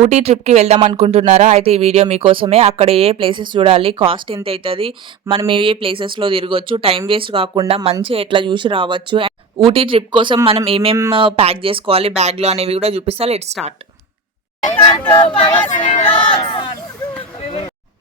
ఊటీ ట్రిప్కి వెళ్దాం అనుకుంటున్నారా? అయితే ఈ వీడియో మీకోసమే. అక్కడ ఏ ప్లేసెస్ చూడాలి, కాస్ట్ ఎంత అవుతుంది, మనం ఏ ప్లేసెస్లో తిరగొచ్చు, టైం వేస్ట్ కాకుండా మంచిగా ఎట్లా చూసి రావచ్చు, ఊటీ ట్రిప్ కోసం మనం ఏమేం ప్యాక్ చేసుకోవాలి బ్యాగ్లో అనేవి కూడా చూపిస్తా. Let's start.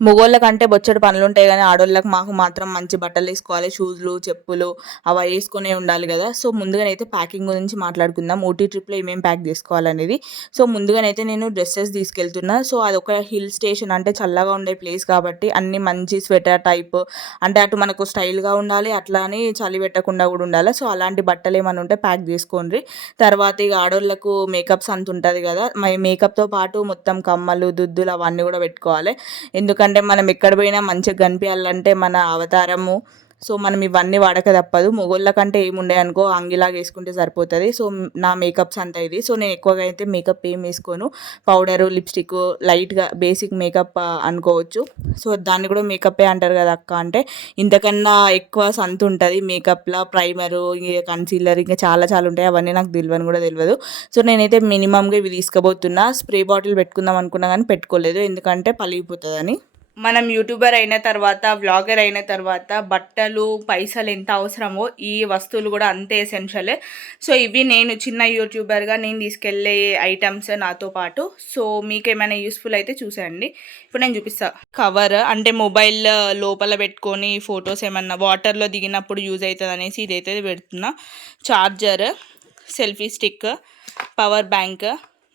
మగోళ్ళ కంటే బొచ్చడు పనులు ఉంటాయి కానీ ఆడోళ్ళకి మాకు మాత్రం మంచి బట్టలు వేసుకోవాలి, షూస్లు, చెప్పులు అవి వేసుకునే ఉండాలి కదా. సో ముందుగానైతే ప్యాకింగ్ గురించి మాట్లాడుకుందాం. ఊటీ ట్రిప్లో ఏమేమి ప్యాక్ చేసుకోవాలనేది. సో ముందుగానైతే నేను డ్రెస్సెస్ తీసుకెళ్తున్నా. సో అదొక హిల్ స్టేషన్, అంటే చల్లగా ఉండే ప్లేస్ కాబట్టి అన్ని మంచి స్వెటర్ టైప్, అంటే అటు మనకు స్టైల్గా ఉండాలి, అట్లా అని చలి పెట్టకుండా కూడా ఉండాలి. సో అలాంటి బట్టలు ఏమైనా ఉంటే ప్యాక్ చేసుకోండి. తర్వాత ఇక ఆడోళ్ళకు మేకప్స్ అంత ఉంటుంది కదా, మేకప్తో పాటు మొత్తం కమ్మలు, దుద్దులు అవన్నీ కూడా పెట్టుకోవాలి. ఎందుకంటే మనం ఎక్కడ పోయినా మంచిగా కనిపించాలంటే మన అవతారము. సో మనం ఇవన్నీ వాడక తప్పదు. మొగోళ్ళ కంటే ఏముండే అనుకో, అంగిలాగా వేసుకుంటే సరిపోతుంది. సో నా మేకప్స్ అంతా ఇది. సో నేను ఎక్కువగా అయితే మేకప్ ఏం వేసుకోను. పౌడరు, లిప్స్టిక్, లైట్గా బేసిక్ మేకప్ అనుకోవచ్చు. సో దాన్ని కూడా మేకప్పే అంటారు కదా అక్క అంటే. ఇంతకన్నా ఎక్కువ సంత ఉంటుంది మేకప్లో. ప్రైమరు, కన్సీలర్, ఇంకా చాలా చాలా ఉంటాయి. అవన్నీ నాకు తెలియని కూడా తెలియదు. సో నేనైతే మినిమంగా ఇవి తీసుకుపోతున్నా. స్ప్రే బాటిల్ పెట్టుకుందాం అనుకున్నా కానీ పెట్టుకోలేదు, ఎందుకంటే పలిగిపోతుందని. మనం యూట్యూబర్ అయిన తర్వాత, వ్లాగర్ అయిన తర్వాత బట్టలు, పైసలు ఎంత అవసరమో ఈ వస్తువులు కూడా అంతే ఎసెన్షియలే. సో ఇవి నేను చిన్న యూట్యూబర్గా నేను తీసుకెళ్ళే ఐటమ్స్ నాతో పాటు. సో మీకు ఏమైనా యూస్ఫుల్ అయితే చూసేయండి. ఇప్పుడు నేను చూపిస్తా. కవర్ అంటే మొబైల్ లోపల పెట్టుకొని ఫొటోస్ ఏమన్నా వాటర్లో దిగినప్పుడు యూజ్ అవుతుంది అనేసి ఇదైతే పెడుతున్నా. Charger, selfie stick, power bank,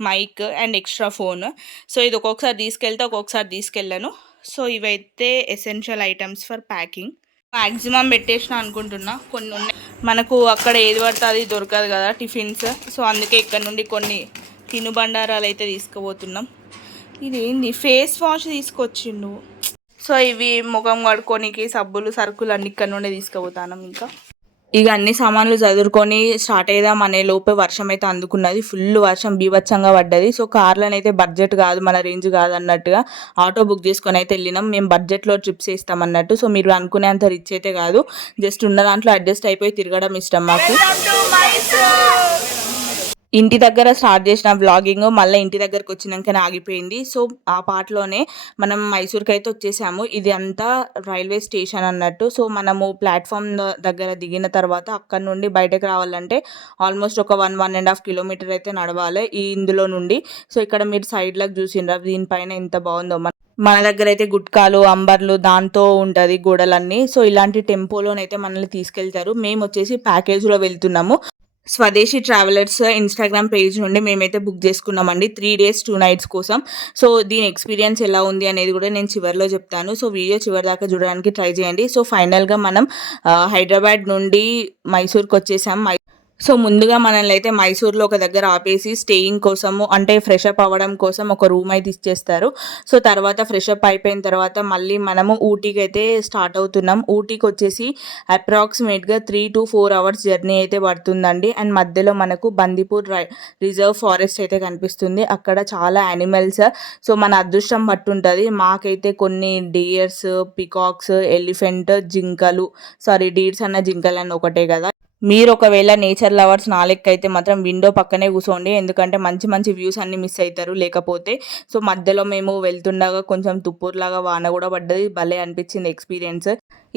mike and extra phone. So ఇది ఒక్కొక్కసారి తీసుకెళ్తే ఒక్కొక్కసారి తీసుకెళ్ళాను. సో ఇవైతే essential items for packing. Maximum పెట్టేసిన అనుకుంటున్నా. కొన్ని ఉన్నాయి, మనకు అక్కడ ఏది పడితే అది దొరకదు కదా టిఫిన్స్. సో అందుకే ఇక్కడ నుండి కొన్ని తినుబండారాలు అయితే తీసుకుపోతున్నాం. ఇదేంది, ఫేస్ వాష్ తీసుకొచ్చిండు. సో ఇవి ముఖం కడుక్కోనికి సబ్బులు, సరుకులు అన్ని ఇక్కడ నుండి తీసుకుపోతాను. ఇంకా ఇక అన్ని సామాన్లు చదువుకొని స్టార్ట్ అయ్యాం అనే లోపే వర్షం అయితే అందుకున్నది. ఫుల్ వర్షం బీభత్సంగా పడ్డది. సో కార్లనైతే బడ్జెట్ కాదు, మన రేంజ్ కాదు అన్నట్టుగా ఆటో బుక్ చేసుకొని అయితే వెళ్ళినాం. మేము బడ్జెట్లో ట్రిప్స్ వేస్తాం అన్నట్టు. సో మీరు అనుకునేంత రిచ్ అయితే కాదు, జస్ట్ ఉన్న దాంట్లో అడ్జస్ట్ అయిపోయి తిరగడం ఇష్టం మాకు. ఇంటి దగ్గర స్టార్ట్ చేసిన వ్లాగింగ్ మళ్ళీ ఇంటి దగ్గరకు వచ్చినాకనే ఆగిపోయింది. సో ఆ పాటలోనే మనం మైసూర్కి అయితే వచ్చేసాము. ఇది అంతా రైల్వే స్టేషన్ అన్నట్టు. సో మనము ప్లాట్ఫామ్ దగ్గర దిగిన తర్వాత అక్కడ నుండి బయటకు రావాలంటే ఆల్మోస్ట్ ఒక 1.5 కిలోమీటర్ అయితే నడవాలి ఇందులో నుండి. సో ఇక్కడ మీరు సైడ్లకు చూసిండ్రా, దీనిపైన ఎంత బాగుందో. మన దగ్గర అయితే గుట్కాలు, అంబర్లు దాంతో ఉంటుంది గోడలన్నీ. సో ఇలాంటి టెంపోలోనైతే మనల్ని తీసుకెళ్తారు. మేము వచ్చేసి ప్యాకేజ్లో వెళ్తున్నాము. స్వదేశీ ట్రావెలర్స్ ఇన్స్టాగ్రామ్ పేజ్ నుండి మేమైతే బుక్ చేసుకున్నామండి 3 days 2 nights కోసం. సో దీని ఎక్స్పీరియన్స్ ఎలా ఉంది అనేది కూడా నేను చివరిలో చెప్తాను. సో వీడియో చివరి దాకా చూడడానికి ట్రై చేయండి. సో ఫైనల్గా మనం హైదరాబాద్ నుండి మైసూర్కి వచ్చేసాం. సో ముందుగా మనల్ని అయితే మైసూర్లో ఒక దగ్గర ఆపేసి స్టేయింగ్ కోసము, అంటే ఫ్రెషప్ అవ్వడం కోసం ఒక రూమ్ అయితే ఇచ్చేస్తారు. సో తర్వాత ఫ్రెషప్ అయిపోయిన తర్వాత మళ్ళీ మనము ఊటీకి అయితే స్టార్ట్ అవుతున్నాం. ఊటీకి వచ్చేసి అప్రాక్సిమేట్గా 3 to 4 hours జర్నీ అయితే పడుతుందండి. అండ్ మధ్యలో మనకు బందీపూర్ రిజర్వ్ ఫారెస్ట్ అయితే కనిపిస్తుంది. అక్కడ చాలా యానిమల్స్. సో మన అదృష్టం బట్టి ఉంటుంది. మాకైతే కొన్ని డియర్స్, పికాక్స్, ఎలిఫెంట్, జింకలు, డీర్స్ అన్న జింకలు అన్న ఒకటే కదా. మీరు ఒకవేళ నేచర్ లవర్స్ నా లెక్క అయితే మాత్రం విండో పక్కనే కూర్చోండి, ఎందుకంటే మంచి మంచి వ్యూస్ అన్ని మిస్ అవుతారు లేకపోతే. సో మధ్యలో మేము వెళ్తుండగా కొంచెం తుప్పూరులాగా వాన కూడా పడ్డది. భలే అనిపించింది ఎక్స్పీరియన్స్.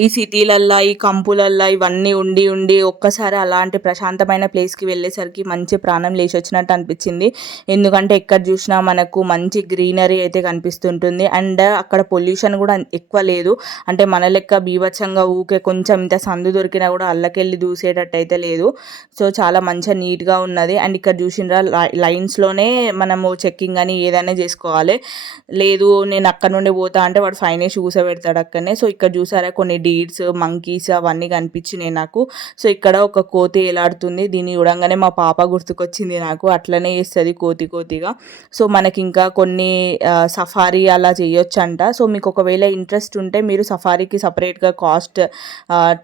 ఈ సిటీలల్లో, ఈ కంపులల్లో ఇవన్నీ ఉండి ఉండి ఒక్కసారి అలాంటి ప్రశాంతమైన ప్లేస్కి వెళ్ళేసరికి మంచి ప్రాణం లేచి వచ్చినట్టు అనిపించింది. ఎందుకంటే ఎక్కడ చూసినా మనకు మంచి గ్రీనరీ అయితే కనిపిస్తుంటుంది. అండ్ అక్కడ పొల్యూషన్ కూడా ఎక్కువ లేదు. అంటే మన లెక్క బీభత్సంగా ఊకే కొంచెం ఇంత సందు దొరికినా కూడా అల్లకెళ్ళి దూసేటట్టు అయితే లేదు. సో చాలా మంచిగా నీట్గా ఉన్నది. అండ్ ఇక్కడ చూసినరా లైన్స్లోనే మనము చెక్కింగ్ అని ఏదైనా చేసుకోవాలి. లేదు నేను అక్కడ నుండి పోతా అంటే వాడు ఫైన్ వేసి కూర్చోబెడతాడు అక్కడనే. సో ఇక్కడ చూసారా కొన్ని డీర్స్, మంకీస్ అవన్నీ కనిపించినాయి నాకు. సో ఇక్కడ ఒక కోతి ఎలాడుతుంది. దీన్ని చూడంగానే మా పాప గుర్తుకొచ్చింది నాకు. అట్లనే చేస్తుంది కోతిగా. సో మనకి ఇంకా కొన్ని సఫారీ అలా చేయొచ్చంట. సో మీకు ఒకవేళ ఇంట్రెస్ట్ ఉంటే మీరు సఫారీకి సపరేట్గా కాస్ట్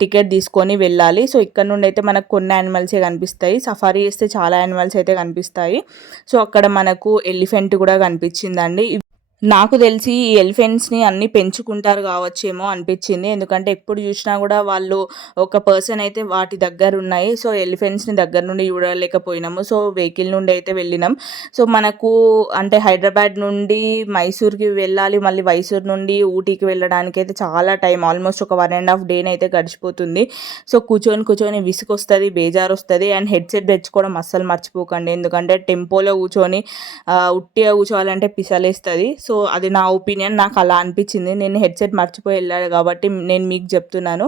టికెట్ తీసుకొని వెళ్ళాలి. సో ఇక్కడ నుండి అయితే మనకు కొన్ని యానిమల్సే కనిపిస్తాయి. సఫారీ చేస్తే చాలా యానిమల్స్ అయితే కనిపిస్తాయి. సో అక్కడ మనకు ఎలిఫెంట్ కూడా కనిపించిందండి. నాకు తెలిసి ఈ ఎలిఫెంట్స్‌ని అన్నీ పెంచుకుంటారు కావచ్చేమో అనిపిచ్చింది. ఎందుకంటే ఎప్పుడు చూసినా గూడా వాళ్ళు ఒక పర్సన్ అయితే వాటి దగ్గరున్నాయి. సో, ఎలిఫెంట్స్‌ని దగ్గర నుండి చూడలేకపోయినాము. సో, వెహికల్ నుండి అయితే వెళ్ళినాం. సో, మనకు అంటే హైదరాబాద్ నుండి మైసూర్‌కి వెళ్ళాలి. మళ్ళీ మైసూర్ నుండి ఊటీకి వెళ్ళడానికైతే చాలా టైం ఆల్మోస్ట్ ఒక 1 ½ డేనైతే గడిచిపోతుంది. సో, కూర్చొని విసుగొస్తది, బేజారొస్తది. అండ్ హెడ్‌సెట్ తెచ్చుకోవడం అస్సలు మర్చిపోకండి. ఎందుకంటే టెంపోలో కూర్చొని ఉట్టిగా కూర్చోవాలంటే పిసలేస్తది. సో, అది నా ఒపీనియన్. నాకు అలా అనిపించింది. నేను హెడ్‌సెట్ మర్చిపోయి వెళ్ళాను కాబట్టి నేను మీకు చెప్తున్నాను.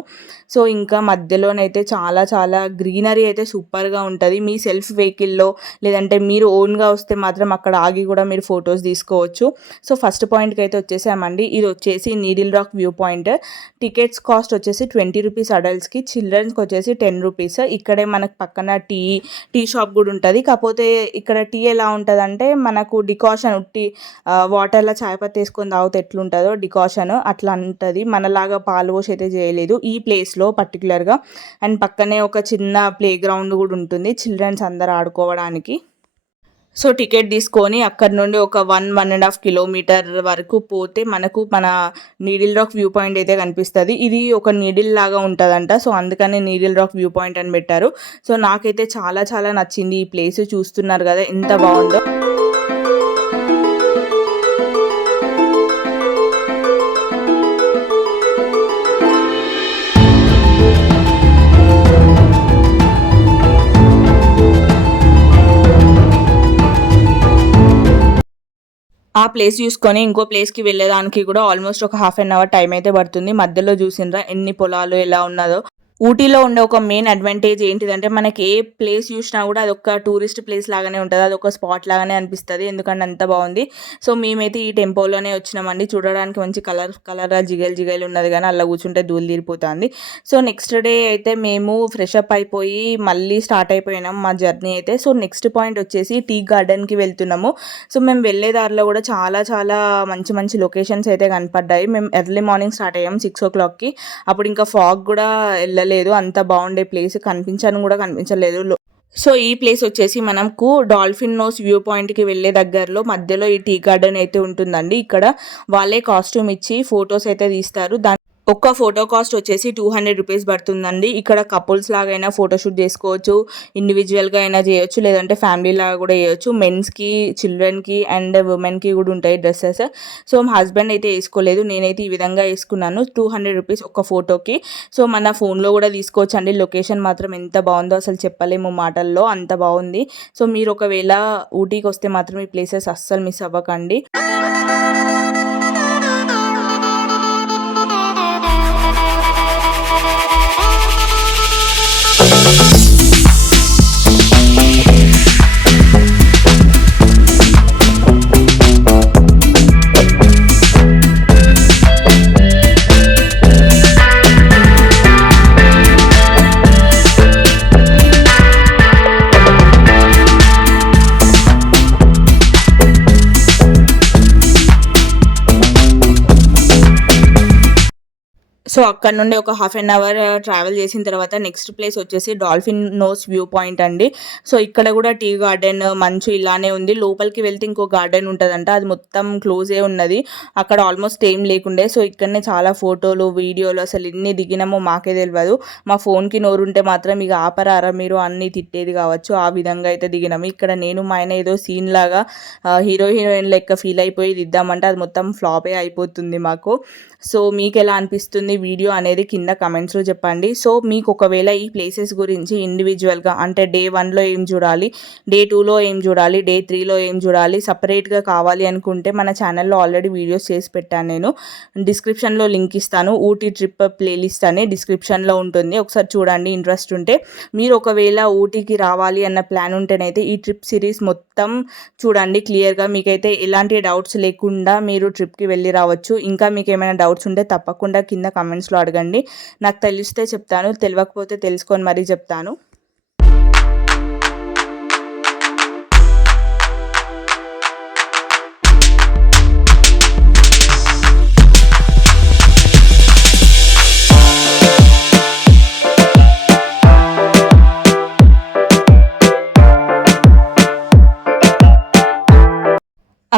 సో, ఇంకా మధ్యలోనైతే చాలా చాలా గ్రీనరీ అయితే సూపర్‌గా ఉంటది. మీ సెల్ఫ్ వెహికల్‌లో లేదంటే మీరు ఓన్‌గా వస్తే మాత్రం అక్కడ ఆగి కూడా మీరు ఫోటోస్ తీసుకోవచ్చు. సో, ఫస్ట్ పాయింట్‌కి అయితే వచ్చేసామండి. ఇది వచ్చేసి needle rock view point. Tickets cost వచ్చేసి 20 రూపీస్ అడల్ట్స్‌కి, చిల్డ్రన్స్‌కి వచ్చేసి 10 రూపీస్. ఇక్కడే మనకు పక్కన టీ షాప్ కూడా ఉంటది. కాకపోతే ఇక్కడ టీ ఎలా ఉంటదంటే మనకు డికాషన్ ఉట్టి వాటర్‌లో చాయ్ పత్తి ఏసుకొని తాగితే ఎట్లుంటదో డికాషన్ అట్లా ఉంటది. మనలాగా పాలు పోసి అయితే చేయలేదు ఈ ప్లేస్‌లో పర్టిక్యులర్‌గా. అండ్ పక్కనే ఒక చిన్న ప్లే గ్రౌండ్ కూడా ఉంటుంది చిల్డ్రన్స్ అందరూ ఆడుకోవడానికి. సో, టికెట్ తీసుకొని అక్కడి నుండి ఒక 1 ½ కిలోమీటర్ వరకు పోతే మనకు మన నీడిల్ రాక్ వ్యూ పాయింట్ అయితే కనిపిస్తది. ఇది ఒక నీడిల్ లాగా ఉంటదంట. సో, అందుకని నీడిల్ రాక్ వ్యూ పాయింట్ అని పెట్టారు. సో, నాకైతే చాలా చాలా నచ్చింది ఈ ప్లేస్. చూస్తున్నారు కదా ఎంత బావుందో. ఆ ప్లేస్ చూసుకొని ఇంకో ప్లేస్‌కి వెళ్ళేదానికి కూడా ఆల్మోస్ట్ ఒక హాఫ్ అన్ అవర్ టైం అయితే పడుతుంది. మధ్యలో చూసిండ్రా ఎన్ని పొలాలు ఎలా ఉన్నదో. ఊటీలో ఉండే ఒక మెయిన్ అడ్వాంటేజ్ ఏంటిదంటే మనకి ఏ ప్లేస్ చూసినా కూడా అదొక టూరిస్ట్ ప్లేస్ లాగానే ఉంటది. అదొక స్పాట్ లాగానే అనిపిస్తది. ఎందుకంటే అంత బావుంది. సో, మేమైతే ఈ టెంపోలోనే వచ్చినామండి. చూడడానికి మంచి కలర్‌గా జిగేల్ ఉన్నది గానీ అల్ల కూర్చుంటే ధూళి తీరిపోతాంది. సో, నెక్స్ట్ డే అయితే మేము ఫ్రెష్ అప్ అయిపోయి మళ్ళీ స్టార్ట్ అయిపోయినాం మా జర్నీ అయితే. సో, నెక్స్ట్ పాయింట్ వచ్చేసి టీ గార్డెన్‌కి వెళ్తున్నాము. సో, మేము వెళ్ళే దారిలో కూడా చాలా చాలా మంచి మంచి లొకేషన్స్ అయితే కనపడ్డాయి. మేము ఎర్లీ మార్నింగ్ స్టార్ట్ అయ్యాం 6:00కి. అప్పుడు ఇంకా ఫాగ్ కూడా లేదు. అంత బాగుండే ప్లేస్ కూడా కనిపించలేదు. సో, ఈ ప్లేస్ వచ్చేసి మనకు డాల్ఫిన్ నోస్ వ్యూ పాయింట్‌కి వెళ్ళే దగ్గరలో మధ్యలో ఈ టీ గార్డెన్ అయితే ఉంటుందండి. ఇక్కడ వాళ్ళే కాస్ట్యూమ్ ఇచ్చి ఫోటోస్ అయితే తీస్తారు. ఒక్క ఫోటో కాస్ట్ వచ్చేసి 200 రూపీస్ పడుతుందండి. ఇక్కడ కపుల్స్ లాగైనా ఫోటోషూట్ చేసుకోవచ్చు. ఇండివిజువల్‌గా అయినా చేయొచ్చు. లేదంటే ఫ్యామిలీ లాగా కూడా చేయొచ్చు. మెన్స్‌కి, చిల్డ్రన్‌కి అండ్ ఉమెన్‌కి కూడా ఉంటాయి డ్రెసెస్. సో, మా హస్బెండ్ అయితే ఏసుకోలేదు. నేనైతే ఈ విధంగా ఏసుకున్నాను. 200 రూపీస్ ఒక్క ఫోటోకి. సో, మన ఫోన్‌లో కూడా తీసుకోవచ్చండి. లొకేషన్ మాత్రం ఎంత బావుందో అసలు చెప్పలేము మాటల్లో. అంత బావుంది. సో, మీరు ఒకవేళ ఊటీకి వస్తే మాత్రం ఈ ప్లేసెస్ అస్సలు మిస్ అవ్వకండి. సో, అక్కడి నుండి ఒక హాఫ్ అన్ అవర్ ట్రావెల్ చేసిన తర్వాత నెక్స్ట్ ప్లేస్ వచ్చేసి డాల్ఫిన్ నోస్ వ్యూ పాయింట్ అండి. సో, ఇక్కడ కూడా టీ గార్డెన్, మంచు ఇలానే ఉంది. లోపలికి వెళ్తే ఇంకో గార్డెన్ ఉంటదంట. అది మొత్తం క్లోజే ఉన్నది. అక్కడ ఆల్మోస్ట్ ఏం లేకుండే. సో, ఇక్కడనే చాలా ఫోటోలు, వీడియోలు అసలు ఎన్ని దిగినామో మాకే తెలవదు. మా ఫోన్‌కి నోరుంటే మాత్రం ఇక ఆపరారా మీరు అన్నీ తిట్టేది కావచ్చు. ఆ విధంగా అయితే దిగినాము. ఇక్కడ నేను మా ఆయన ఏదో సీన్ లాగా హీరోయిన్ లెక్క ఫీల్ అయిపోయి దిద్దామంటే అది మొత్తం ఫ్లాపే అయిపోతుంది మాకు. సో, మీకెలా అనిపిస్తుంది వీడియో అనేది కింద కమెంట్స్‌లో చెప్పండి. సో, మీకు ఒకవేళ ఈ ప్లేసెస్ గురించి ఇండివిజువల్‌గా అంటే డే 1లో ఏం చూడాలి, డే 2లో ఏం చూడాలి, డే 3లో ఏం చూడాలి, సెపరేట్‌గా కావాలి అనుకుంటే మన ఛానల్‌లో ఆల్రెడీ వీడియోస్ చేసి పెట్టాను నేను. డిస్క్రిప్షన్‌లో లింక్ ఇస్తాను. ఊటీ ట్రిప్ ప్లేలిస్ట్ అని డిస్క్రిప్షన్‌లో ఉంటుంది. ఒకసారి చూడండి ఇంట్రెస్ట్ ఉంటే. మీరు ఒకవేళ ఊటీకి రావాలి అన్న ప్లాన్ ఉంటేనైతే ఈ ట్రిప్ సిరీస్ మొత్తం చూడండి క్లియర్‌గా. మీకైతే ఎలాంటి డౌట్స్ లేకుండా మీరు ట్రిప్‌కి వెళ్ళి రావచ్చు. ఇంకా మీకేమైనా డౌట్స్ ఉంటే తప్పకుండా కింద కమెంట్స్‌లో అడగండి. నాకు తెలిస్తే చెప్తాను. తెలవకపోతే తెలుసుకొని మరీ చెప్తాను.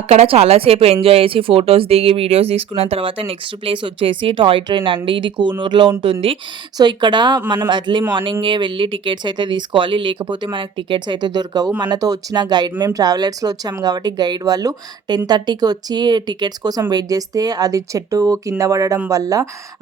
అక్కడ చాలా సేపు ఎంజాయ్ చేసి ఫోటోస్ దిగి వీడియోస్ తీసుకున్న తర్వాత నెక్స్ట్ ప్లేస్ వచ్చేసి టాయ్ ట్రైన్ అండి. ఇది కూనూరులో ఉంటుంది. సో ఇక్కడ మనం ఎర్లీ మార్నింగే వెళ్ళి టికెట్స్ అయితే తీసుకోవాలి. లేకపోతే మనకు టికెట్స్ అయితే దొరకవు. మనతో వచ్చిన గైడ్, మేము ట్రావెలర్స్లో వచ్చాము కాబట్టి గైడ్ వాళ్ళు 10:30కి వచ్చి టికెట్స్ కోసం వెయిట్ చేస్తే అది చెట్టు కింద పడడం వల్ల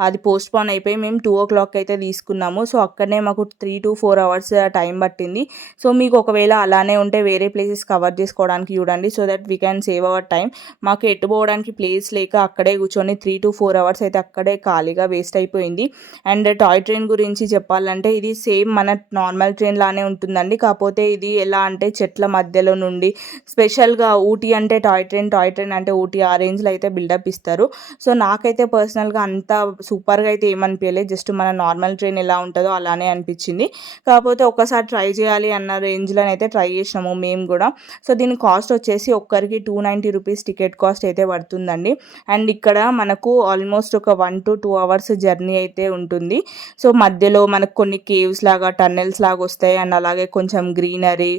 అది పోస్ట్పోన్ అయిపోయి మేము 2:00 అయితే తీసుకున్నాము. సో అక్కడనే మాకు 3 to 4 అవర్స్ టైం పట్టింది. సో మీకు ఒకవేళ అలానే ఉంటే వేరే ప్లేసెస్ కవర్ చేసుకోవడానికి చూడండి. So that we can save hour time. మాకు ఎటు పోవడానికి ప్లేస్ లేక అక్కడే కూర్చొని 3 to 4 అవర్స్ అయితే అక్కడే ఖాళీగా వేస్ట్ అయిపోయింది. అండ్ టాయ్ ట్రైన్ గురించి చెప్పాలంటే ఇది సేమ్ మన నార్మల్ ట్రైన్ లానే ఉంటుందండి. కాకపోతే ఇది ఎలా అంటే చెట్ల మధ్యలో నుండి స్పెషల్గా ఊటీ అంటే టాయ్ ట్రైన్, టాయ్ ట్రైన్ అంటే ఊటీ, ఆ రేంజ్లో అయితే బిల్డప్ ఇస్తారు. సో నాకైతే పర్సనల్గా అంత సూపర్గా అయితే ఏమనిపించలేదు. జస్ట్ మన నార్మల్ ట్రైన్ ఎలా ఉంటుందో అలానే అనిపించింది. కాకపోతే ఒకసారి ట్రై చేయాలి అన్న రేంజ్లో అయితే ట్రై చేసినాము మేము కూడా. సో దీని కాస్ట్ వచ్చేసి ఒక్కరికి 290 రూపీస్ టికెట్ కాస్ట్ అయితే పడుతుందండి. అండ్ ఇక్కడ మనకు ఆల్మోస్ట్ ఒక 1 to 2 అవర్స్ జర్నీ అయితే ఉంటుంది. సో మధ్యలో మనకు కొన్ని కేవ్స్ లాగా, టన్నెల్స్ లాగా వస్తాయి. అండ్ అలాగే కొంచెం గ్రీనరీ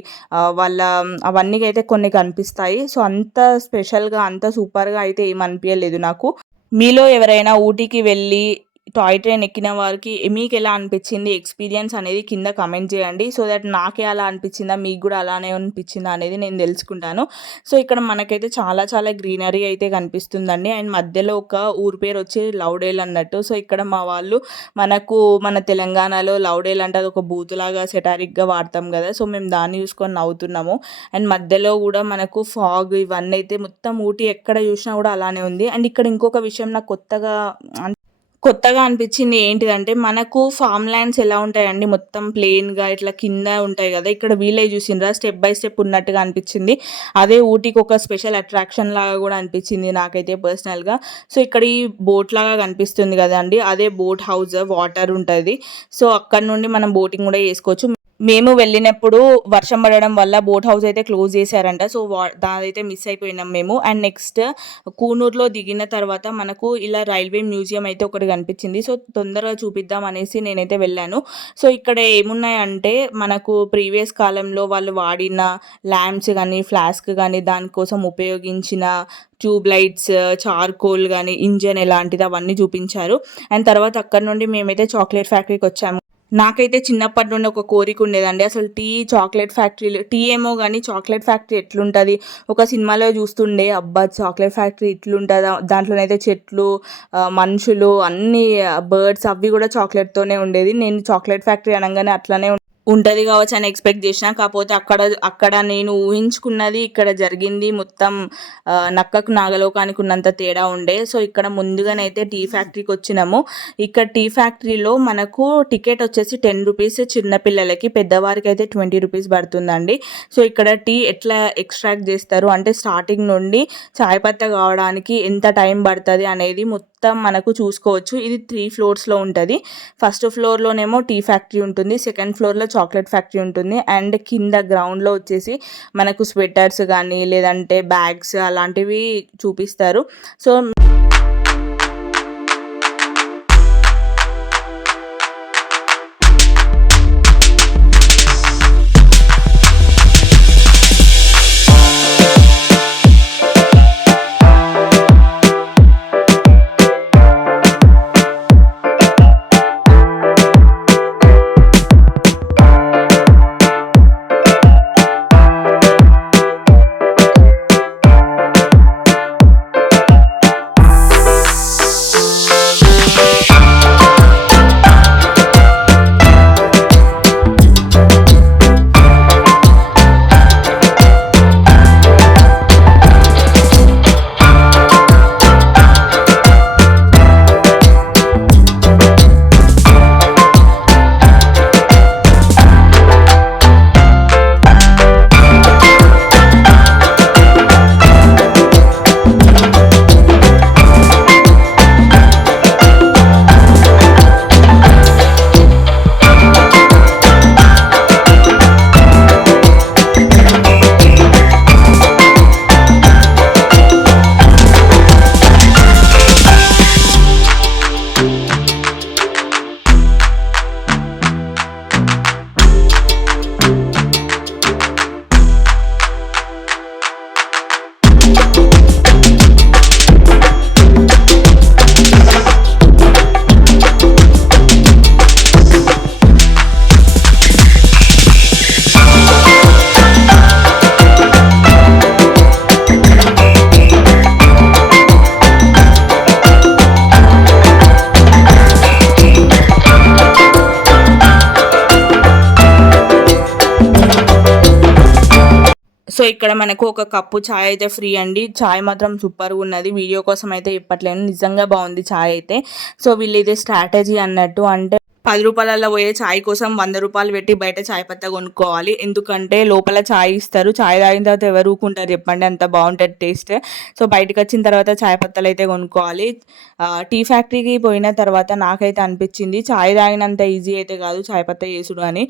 వాళ్ళ అవన్నీ అయితే కొన్ని కనిపిస్తాయి. సో అంత స్పెషల్గా, అంత సూపర్గా అయితే ఏమనిపించలేదు నాకు. మీలో ఎవరైనా ఊటీకి వెళ్ళి టాయ్ ట్రైన్ ఎక్కిన వారికి మీకు ఎలా అనిపించింది ఎక్స్పీరియన్స్ అనేది కింద కమెంట్ చేయండి. సో దట్ నాకే అలా అనిపించిందా, మీకు కూడా అలానే అనిపించిందా అనేది నేను తెలుసుకుంటాను. సో ఇక్కడ మనకైతే చాలా చాలా గ్రీనరీ అయితే కనిపిస్తుందండి. అండ్ మధ్యలో ఒక ఊరు పేరు వచ్చి లౌడేల్ అన్నట్టు. సో ఇక్కడ మా వాళ్ళు మన తెలంగాణలో లౌడేల్ అంటే అది ఒక బూతులాగా సెటారిక్గా వాడతాం కదా. సో మేము దాన్ని చూసుకొని నవ్వుతున్నాము. అండ్ మధ్యలో కూడా మనకు ఫాగ్ ఇవన్నీ అయితే మొత్తం ఊటీ ఎక్కడ చూసినా కూడా అలానే ఉంది. అండ్ ఇక్కడ ఇంకొక విషయం నాకు కొత్తగా అనిపించింది ఏంటిదంటే, మనకు ఫామ్ ల్యాండ్స్ ఎలా ఉంటాయండి, మొత్తం ప్లెయిన్గా ఇట్లా కింద ఉంటాయి కదా. ఇక్కడ విలేజ్ చూసిండ్రా స్టెప్ బై స్టెప్ ఉన్నట్టుగా అనిపించింది. అదే ఊటీకి ఒక స్పెషల్ అట్రాక్షన్ లాగా కూడా అనిపించింది నాకైతే పర్సనల్గా. సో ఇక్కడ ఈ బోట్ లాగా కనిపిస్తుంది కదండి, అదే బోట్ హౌస్, వాటర్ ఉంటుంది. సో అక్కడ నుండి మనం బోటింగ్ కూడా చేసుకోవచ్చు. మేము వెళ్ళినప్పుడు వర్షం పడడం వల్ల బోట్ హౌస్ అయితే క్లోజ్ చేశారంట. సో దాదైతే మిస్ అయిపోయినాం మేము. అండ్ నెక్స్ట్ కూనూరులో దిగిన తర్వాత మనకు ఇలా రైల్వే మ్యూజియం అయితే ఒకటి కనిపించింది. సో తొందరగా చూపిద్దాం అనేసి నేనైతే వెళ్ళాను. సో ఇక్కడ ఏమున్నాయంటే మనకు ప్రీవియస్ కాలంలో వాళ్ళు వాడిన ల్యాంప్స్ కానీ, ఫ్లాస్క్ కానీ, దానికోసం ఉపయోగించిన ట్యూబ్ లైట్స్, చార్కోల్ కానీ, ఇంజన్ ఎలాంటిది అవన్నీ చూపించారు. అండ్ తర్వాత అక్కడ నుండి మేమైతే చాక్లెట్ ఫ్యాక్టరీకి వచ్చాము. నాకైతే చిన్నప్పటి నుండి ఒక కోరిక ఉండేదండి, అసలు చాక్లెట్ ఫ్యాక్టరీలు, టీ ఏమో కానీ చాక్లెట్ ఫ్యాక్టరీ ఎట్లుంటుంది, ఒక సినిమాలో చూస్తుండే అబ్బా చాక్లెట్ ఫ్యాక్టరీ ఇట్లుంటుందా, దాంట్లోనైతే చెట్లు, మనుషులు, అన్ని బర్డ్స్ అవి కూడా చాక్లెట్తోనే ఉండేది. నేను చాక్లెట్ ఫ్యాక్టరీ అనగానే అట్లనే ఉంటుంది కావచ్చు అని ఎక్స్పెక్ట్ చేసిన. కాకపోతే అక్కడ నేను ఊహించుకున్నది ఇక్కడ జరిగింది మొత్తం నక్కకు నాగలోకానికి ఉన్నంత తేడా ఉండే. సో ఇక్కడ ముందుగానైతే టీ ఫ్యాక్టరీకి వచ్చినాము. ఇక్కడ టీ ఫ్యాక్టరీలో మనకు టికెట్ వచ్చేసి 10 రూపీస్, చిన్నపిల్లలకి, పెద్దవారికి అయితే 20 రూపీస్ పడుతుందండి. సో ఇక్కడ టీ ఎట్లా ఎక్స్ట్రాక్ట్ చేస్తారు అంటే స్టార్టింగ్ నుండి చాయ్ పత్తా కావడానికి ఎంత టైం పడుతుంది అనేది మొత్తం మనకు చూసుకోవచ్చు. ఇది 3 ఫ్లోర్స్లో ఉంటుంది. ఫస్ట్ ఫ్లోర్లోనేమో టీ ఫ్యాక్టరీ ఉంటుంది, సెకండ్ ఫ్లోర్లో చాక్లెట్ ఫ్యాక్టరీ ఉంటుంది. అండ్ కింద గ్రౌండ్లో వచ్చేసి మనకు స్వెటర్స్ కానీ లేదంటే బ్యాగ్స్ అలాంటివి చూపిస్తారు. సో సో ఇక్కడ మనకు ఒక కప్పు చాయ్ అయితే ఫ్రీ అండి. చాయ్ మాత్రం సూపర్గా ఉన్నది. వీడియో కోసం అయితే చెప్పట్లేను, నిజంగా బాగుంది చాయ్ అయితే. సో వీళ్ళు ఇది స్ట్రాటజీ అన్నట్టు, అంటే 10 రూపాయలలో పోయే చాయ్ కోసం 100 రూపాయలు పెట్టి బయట చాయ్ పత్తా కొనుక్కోవాలి. ఎందుకంటే లోపల చాయ్ ఇస్తారు, చాయ్ తాగిన తర్వాత ఎవరు ఊరుకుంటారు చెప్పండి, అంత బాగుంటుంది టేస్ట్. సో బయటకు వచ్చిన తర్వాత చాయ్ పత్తాలు అయితే కొనుక్కోవాలి. టీ ఫ్యాక్టరీకి పోయిన తర్వాత నాకైతే అనిపించింది చాయ్ తాగినంత ఈజీ అయితే కాదు చాయ్ పత్తా చేసుడు అని.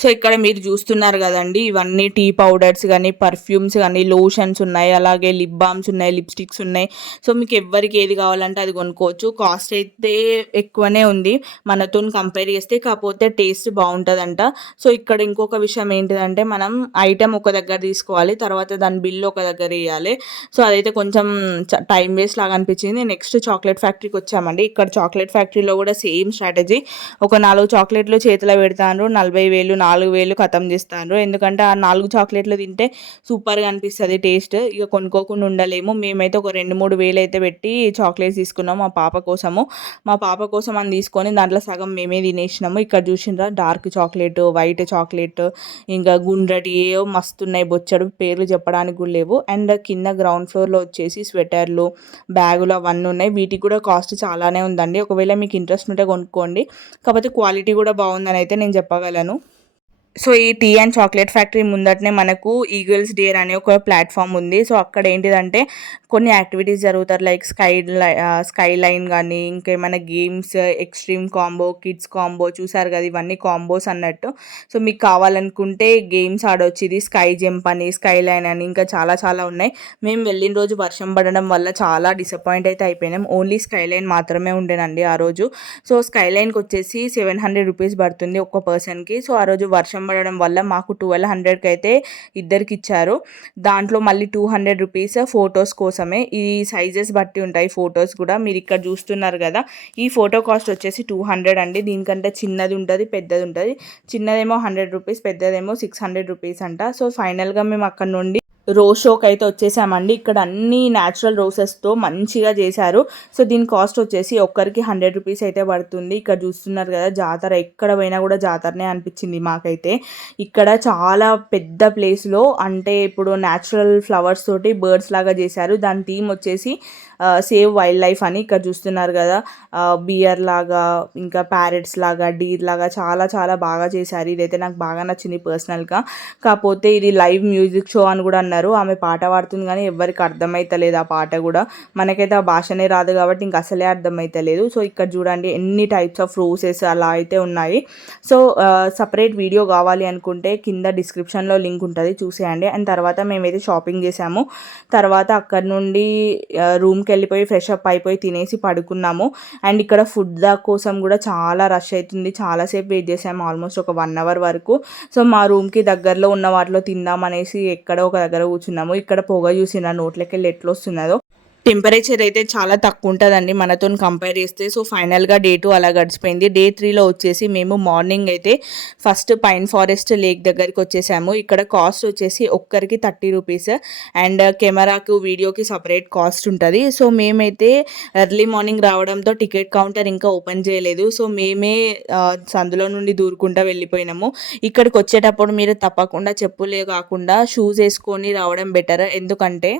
సో ఇక్కడ మీరు చూస్తున్నారు కదండి, ఇవన్నీ టీ పౌడర్స్ కానీ, పర్ఫ్యూమ్స్ కానీ, లోషన్స్ ఉన్నాయి, అలాగే లిప్ బామ్స్ ఉన్నాయి, లిప్స్టిక్స్ ఉన్నాయి. సో మీకు ఎవరికి ఏది కావాలంటే అది కొనుక్కోవచ్చు. కాస్ట్ అయితే ఎక్కువనే ఉంది మనతో కంపేర్ చేస్తే, కాకపోతే టేస్ట్ బాగుంటుందంట. సో ఇక్కడ ఇంకొక విషయం ఏంటిదంటే, మనం ఐటెం ఒక దగ్గర తీసుకోవాలి, తర్వాత దాని బిల్ ఒక దగ్గర వేయాలి. సో అదైతే కొంచెం టైం వేస్ట్ లాగా అనిపించింది. నెక్స్ట్ చాక్లెట్ ఫ్యాక్టరీకి వచ్చామండి. ఇక్కడ చాక్లెట్ ఫ్యాక్టరీలో కూడా సేమ్ స్ట్రాటజీ. ఒక 4 చాక్లెట్లు చేతిలో పెడతాను, 40,000 4,000 ఖతం చేస్తాను. ఎందుకంటే ఆ 4 చాక్లెట్లు తింటే సూపర్గా అనిపిస్తుంది టేస్ట్, ఇక కొనుక్కోకుండా ఉండలేము. మేమైతే ఒక 2-3 వేలు అయితే పెట్టి చాక్లెట్స్ తీసుకున్నాం మా పాప కోసము. మా పాప కోసం అని తీసుకొని దాంట్లో సగం మేమే తినేసినాము. ఇక్కడ చూసినరా డార్క్ చాక్లెట్, వైట్ చాక్లెట్, ఇంకా గుండ్రటి ఏవో మస్తున్నాయి, బొచ్చడు పేర్లు చెప్పడానికి కూడా లేవు. అండ్ కింద గ్రౌండ్ ఫ్లోర్లో వచ్చేసి స్వెటర్లు, బ్యాగులు అవన్నీ ఉన్నాయి. వీటికి కూడా కాస్ట్ చాలానే ఉందండి. ఒకవేళ మీకు ఇంట్రెస్ట్ ఉంటే కొనుక్కోండి, కాకపోతే క్వాలిటీ కూడా బాగుందని అయితే నేను చెప్పగలను. సో ఈ టీ అండ్ చాక్లెట్ ఫ్యాక్టరీ ముందటనే మనకు ఈగల్స్ డేర్ అనే ఒక ప్లాట్ఫామ్ ఉంది. సో అక్కడ ఏంటిదంటే కొన్ని యాక్టివిటీస్ జరుగుతారు, లైక్ స్కై లైన్ కానీ, ఇంకేమైనా games, extreme combo, kids combo, చూసారు కదా ఇవన్నీ కాంబోస్ అన్నట్టు. సో మీకు కావాలనుకుంటే గేమ్స్ ఆడవచ్చు. ఇది స్కై జంప్ అని, స్కై లైన్ అని, ఇంకా చాలా చాలా ఉన్నాయి. మేము వెళ్ళిన రోజు వర్షం పడడం వల్ల చాలా డిసప్పాయింట్ అయితే అయిపోయినాం. ఓన్లీ స్కై లైన్ మాత్రమే ఉండేనండి ఆ రోజు. సో స్కై లైన్కి వచ్చేసి 700 రూపీస్ పడుతుంది ఒక్క పర్సన్కి. సో ఆ రోజు వర్షం పడడం వల్ల మాకు 1200కి అయితే ఇద్దరికి ఇచ్చారు. దాంట్లో మళ్ళీ 200 రూపీస్ ఫొటోస్ కోసమే. ఈ సైజెస్ బట్టి ఉంటాయి ఫొటోస్ కూడా. మీరు ఇక్కడ చూస్తున్నారు కదా, ఈ ఫోటో కాస్ట్ వచ్చేసి 200 అండి. దీనికంటే చిన్నది ఉంటుంది, పెద్దది ఉంటుంది. చిన్నదేమో 100 రూపీస్, పెద్దదేమో 600 రూపీస్ అంట. సో ఫైనల్గా మేము అక్కడ నుండి రోజ్ షోకి అయితే వచ్చేసామండి. ఇక్కడ అన్ని న్యాచురల్ రోసెస్తో మంచిగా చేశారు. సో దీని కాస్ట్ వచ్చేసి ఒక్కరికి 100 రూపీస్ అయితే పడుతుంది. ఇక్కడ చూస్తున్నారు కదా, జాతర ఎక్కడ పోయినా కూడా జాతరనే అనిపించింది మాకైతే. ఇక్కడ చాలా పెద్ద ప్లేస్లో, అంటే ఇప్పుడు న్యాచురల్ ఫ్లవర్స్ తోటి బర్డ్స్ లాగా చేశారు. దాని థీమ్ వచ్చేసి సేవ్ వైల్డ్ లైఫ్ అని. ఇక్కడ చూస్తున్నారు కదా, బియర్ లాగా, ఇంకా ప్యారెట్స్ లాగా, డీర్ లాగా చాలా చాలా బాగా చేశారు. ఇదైతే నాకు బాగా నచ్చింది పర్సనల్గా. కాకపోతే ఇది లైవ్ మ్యూజిక్ షో అని కూడా అన్నారు. ఆమె పాట పాడుతుంది కానీ ఎవరికి అర్థమైతలేదు ఆ పాట కూడా. మనకైతే ఆ భాషనే రాదు కాబట్టి ఇంక అసలే అర్థమైతలేదు. సో ఇక్కడ చూడండి ఎన్ని టైప్స్ ఆఫ్ రోసెస్ అలా అయితే ఉన్నాయి. సో సపరేట్ వీడియో కావాలి అనుకుంటే కింద డిస్క్రిప్షన్లో లింక్ ఉంటుంది, చూసేయండి. అండ్ తర్వాత మేమైతే షాపింగ్ చేసాము. తర్వాత అక్కడ నుండి రూమ్కి వెళ్ళిపోయి ఫ్రెష్ అప్ అయిపోయి తినేసి పడుకున్నాము. అండ్ ఇక్కడ ఫుడ్ కోసం కూడా చాలా రష్ అవుతుంది. చాలాసేపు వెయిట్ చేసాము, ఆల్మోస్ట్ ఒక 1 అవర్ వరకు. సో మా రూమ్కి దగ్గరలో ఉన్న వాటిలో తిందాం అనేసి ఎక్కడో ఒక దగ్గర కూర్చున్నాము. ఇక్కడ పొగ చూసిన నోట్లోకి వెళ్ళి ఎట్లా వస్తున్నదో. టెంపరేచర్ అయితే చాలా తక్కువ ఉంటుందండి మనతో కంపేర్ చేస్తే. సో ఫైనల్గా డే 2 అలా గడిచిపోయింది. డే 3లో వచ్చేసి మేము మార్నింగ్ అయితే ఫస్ట్ పైన్ ఫారెస్ట్ లేక్ దగ్గరికి వచ్చేసాము. ఇక్కడ కాస్ట్ వచ్చేసి ఒక్కరికి 30 రూపీస్, అండ్ కెమెరాకు వీడియోకి సపరేట్ కాస్ట్ ఉంటుంది. సో మేమైతే ఎర్లీ మార్నింగ్ రావడంతో టికెట్ కౌంటర్ ఇంకా ఓపెన్ చేయలేదు. సో మేమే సందులో నుండి దూరుకుంటూ వెళ్ళిపోయినాము. ఇక్కడికి వచ్చేటప్పుడు మీరు తప్పకుండా చెప్పులే కాకుండా షూస్ వేసుకొని రావడం బెటర్, ఎందుకంటే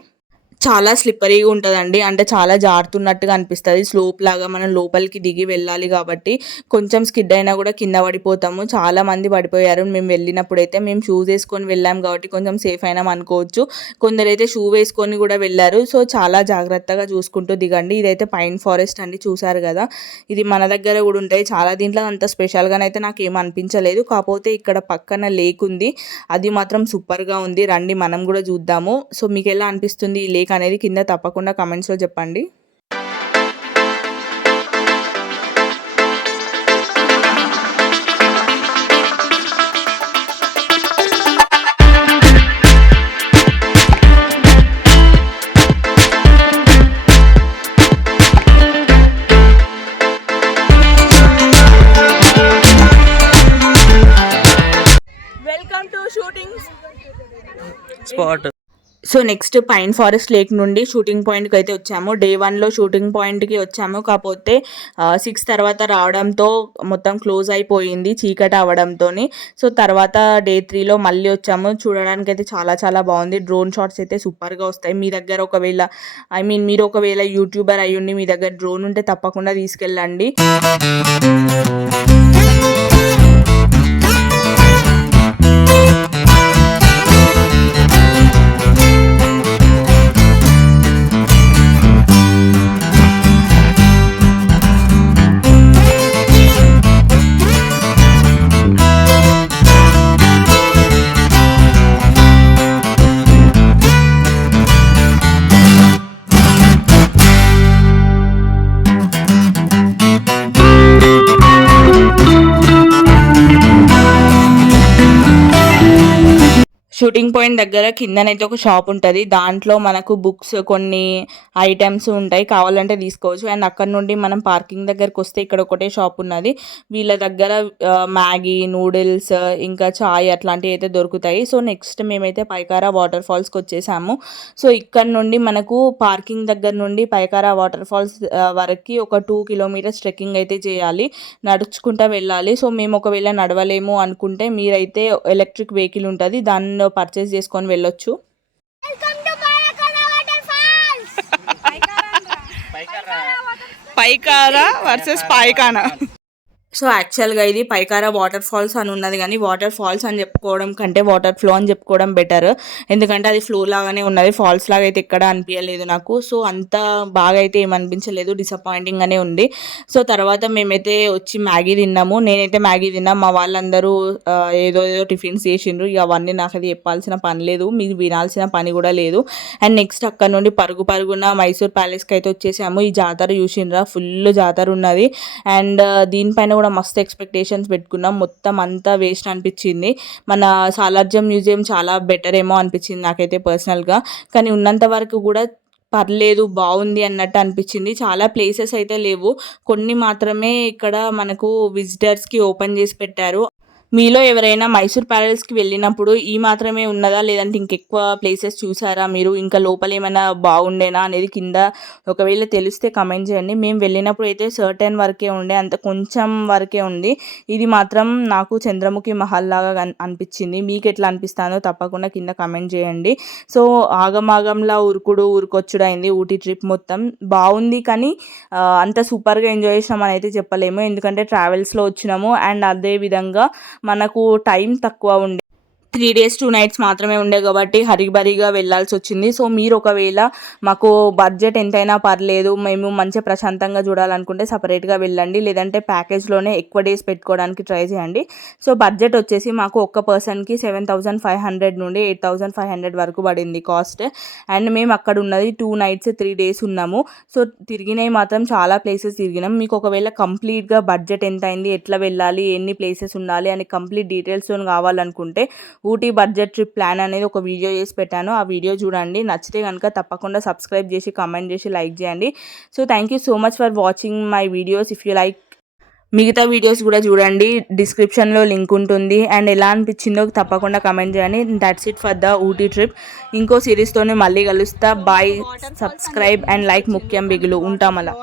చాలా స్లిప్పరీగా ఉంటుందండి. అంటే చాలా జారుతున్నట్టుగా అనిపిస్తుంది. స్లోప్ లాగా మనం లోపలికి దిగి వెళ్ళాలి కాబట్టి కొంచెం స్కిడ్ అయినా కూడా కింద పడిపోతాము. చాలామంది పడిపోయారు మేము వెళ్ళినప్పుడైతే. మేము షూస్ వేసుకొని వెళ్ళాం కాబట్టి కొంచెం సేఫ్ అయినాం అనుకోవచ్చు. కొందరైతే షూ వేసుకొని కూడా వెళ్ళారు. సో చాలా జాగ్రత్తగా చూసుకుంటూ దిగండి. ఇదైతే పైన్ ఫారెస్ట్ అండి, చూసారు కదా. ఇది మన దగ్గర కూడా ఉంటాయి చాలా. దీంట్లో అంత స్పెషల్గానైతే నాకు ఏం అనిపించలేదు. కాకపోతే ఇక్కడ పక్కన లేక్ ఉంది, అది మాత్రం సూపర్గా ఉంది. రండి మనం కూడా చూద్దాము. సో మీకు ఎలా అనిపిస్తుంది ఈ లేక్ అనేది కింద తప్పకుండా కమెంట్స్లో చెప్పండి. Welcome to shooting spot. So next pine forest lake నుండి షూటింగ్ పాయింట్కి అయితే వచ్చాము. డే 1లో షూటింగ్ పాయింట్కి వచ్చాము, కాకపోతే 6 తర్వాత రావడంతో మొత్తం క్లోజ్ అయిపోయింది చీకటి అవ్వడంతో. సో తర్వాత డే 3లో మళ్ళీ వచ్చాము. చూడడానికి అయితే చాలా చాలా బాగుంది. డ్రోన్ షాట్స్ అయితే సూపర్గా వస్తాయి. మీ దగ్గర ఒకవేళ మీరు ఒకవేళ యూట్యూబర్ అయ్యుండి మీ దగ్గర డ్రోన్ ఉంటే తప్పకుండా తీసుకెళ్ళండి. షూటింగ్ పాయింట్ దగ్గర కిందనైతే ఒక షాప్ ఉంటుంది. దాంట్లో మనకు బుక్స్ కొన్ని ఐటమ్స్ ఉంటాయి, కావాలంటే తీసుకోవచ్చు. అండ్ అక్కడ నుండి మనం పార్కింగ్ దగ్గరకు వస్తే ఇక్కడ ఒకటే షాప్ ఉన్నది. వీళ్ళ దగ్గర మ్యాగీ, నూడిల్స్, ఇంకా చాయ్ అట్లాంటివి అయితే దొరుకుతాయి. సో నెక్స్ట్ మేమైతే పైకారా వాటర్ ఫాల్స్కి వచ్చేసాము. సో ఇక్కడ నుండి మనకు పార్కింగ్ దగ్గర నుండి పైకారా వాటర్ ఫాల్స్ వరకు ఒక 2 కిలోమీటర్స్ ట్రెక్కింగ్ అయితే చేయాలి, నడుచుకుంటూ వెళ్ళాలి. సో మేము ఒకవేళ నడవలేము అనుకుంటే మీరైతే ఎలక్ట్రిక్ వెహికల్ ఉంటుంది, దాన్ని పర్చేస్ చేసుకొని వెళ్ళొచ్చు. పైకారా వర్సెస్ పాయకానా. సో యాక్చువల్గా ఇది పైకారా వాటర్ ఫాల్స్ అని ఉన్నది, కానీ వాటర్ ఫాల్స్ అని చెప్పుకోవడం కంటే వాటర్ ఫ్లో అని చెప్పుకోవడం బెటర్. ఎందుకంటే అది ఫ్లో లాగానే ఉన్నది, ఫాల్స్ లాగా అయితే ఎక్కడ అనిపించలేదు నాకు. సో అంత బాగా అయితే ఏమనిపించలేదు, డిసప్పాయింటింగ్ అనే ఉంది. సో తర్వాత మేమైతే వచ్చి మ్యాగీ తిన్నాము. నేనైతే మ్యాగీ తిన్నా, మా వాళ్ళందరూ ఏదో టిఫిన్స్ చేసిండ్రు. ఇక అవన్నీ నాకు అది చెప్పాల్సిన పని లేదు, మీకు వినాల్సిన పని కూడా లేదు. అండ్ నెక్స్ట్ అక్కడ నుండి పరుగున మైసూర్ ప్యాలెస్కి అయితే వచ్చేసాము. ఈ జాతర చూసిండ్రా, ఫుల్ జాతర ఉన్నది. అండ్ దీనిపైన కూడా మస్తు ఎక్స్పెక్టేషన్స్ పెట్టుకున్నాం, మొత్తం అంతా వేస్ట్ అనిపించింది. మన సాలార్జంగ్ మ్యూజియం చాలా బెటర్ ఏమో అనిపించింది నాకైతే పర్సనల్గా, కానీ ఉన్నంత వరకు కూడా పర్లేదు, బాగుంది అన్నట్టు అనిపించింది. చాలా ప్లేసెస్ అయితే లేవు, కొన్ని మాత్రమే ఇక్కడ మనకు విజిటర్స్కి ఓపెన్ చేసి పెట్టారు. మీలో ఎవరైనా మైసూర్ ప్యాలెస్కి వెళ్ళినప్పుడు ఈ మాత్రమే ఉన్నదా, లేదంటే ఇంకెక్కువ ప్లేసెస్ చూసారా మీరు, ఇంకా లోపల ఏమైనా బాగుండేనా అనేది కింద ఒకవేళ తెలిస్తే కమెంట్ చేయండి. మేము వెళ్ళినప్పుడు అయితే సర్టెన్ వరకే ఉండే, అంత కొంచెం వరకే ఉంది. ఇది మాత్రం నాకు చంద్రముఖి మహల్ లాగా అనిపించింది. మీకు ఎట్లా అనిపిస్తుందో తప్పకుండా కింద కమెంట్ చేయండి. సో ఆగమాగంలా ఉరుకొచ్చుడు అయింది ఊటీ ట్రిప్. మొత్తం బాగుంది, కానీ అంత సూపర్గా ఎంజాయ్ చేసినామని అయితే చెప్పలేము, ఎందుకంటే ట్రావెల్స్లో వచ్చినాము. అండ్ అదే విధంగా మనకు టైం తక్కువ ఉండే, 3 days 2 nights మాత్రమే ఉండే కాబట్టి హరిబరిగా వెళ్ళాల్సి వచ్చింది. సో మీరు ఒకవేళ మాకు బడ్జెట్ ఎంతైనా పర్లేదు, మేము మంచిగా ప్రశాంతంగా చూడాలనుకుంటే సపరేట్గా వెళ్ళండి, లేదంటే ప్యాకేజ్లోనే ఎక్కువ డేస్ పెట్టుకోవడానికి ట్రై చేయండి. సో బడ్జెట్ వచ్చేసి మాకు ఒక్క పర్సన్కి 7,500 నుండి 8,500 వరకు పడింది కాస్ట్. అండ్ మేము అక్కడ ఉన్నది 2 nights 3 days ఉన్నాము. సో తిరిగినవి మాత్రం చాలా ప్లేసెస్ తిరిగినాం. మీకు ఒకవేళ కంప్లీట్గా బడ్జెట్ ఎంత అయింది, ఎట్లా వెళ్ళాలి, ఎన్ని ప్లేసెస్ ఉండాలి అని కంప్లీట్ డీటెయిల్స్తో కావాలనుకుంటే ఊటీ బడ్జెట్ ట్రిప్ ప్లాన్ అనేది ఒక వీడియో చేసి పెట్టాను, ఆ వీడియో చూడండి. నచ్చితే కనుక తప్పకుండా సబ్స్క్రైబ్ చేసి, కామెంట్ చేసి, లైక్ చేయండి. So thank you so much for watching my videos. If you like మిగతా వీడియోస్ కూడా చూడండి, డిస్క్రిప్షన్లో లింక్ ఉంటుంది. అండ్ ఎలా అనిపించిందో తప్పకుండా కమెంట్ చేయండి. That's it for the Ooty trip. ఇంకో సిరీస్తోనే మళ్ళీ కలుస్తా. బాయ్, సబ్స్క్రైబ్ అండ్ లైక్ ముఖ్యం బిగులు. ఉంటాం అలా.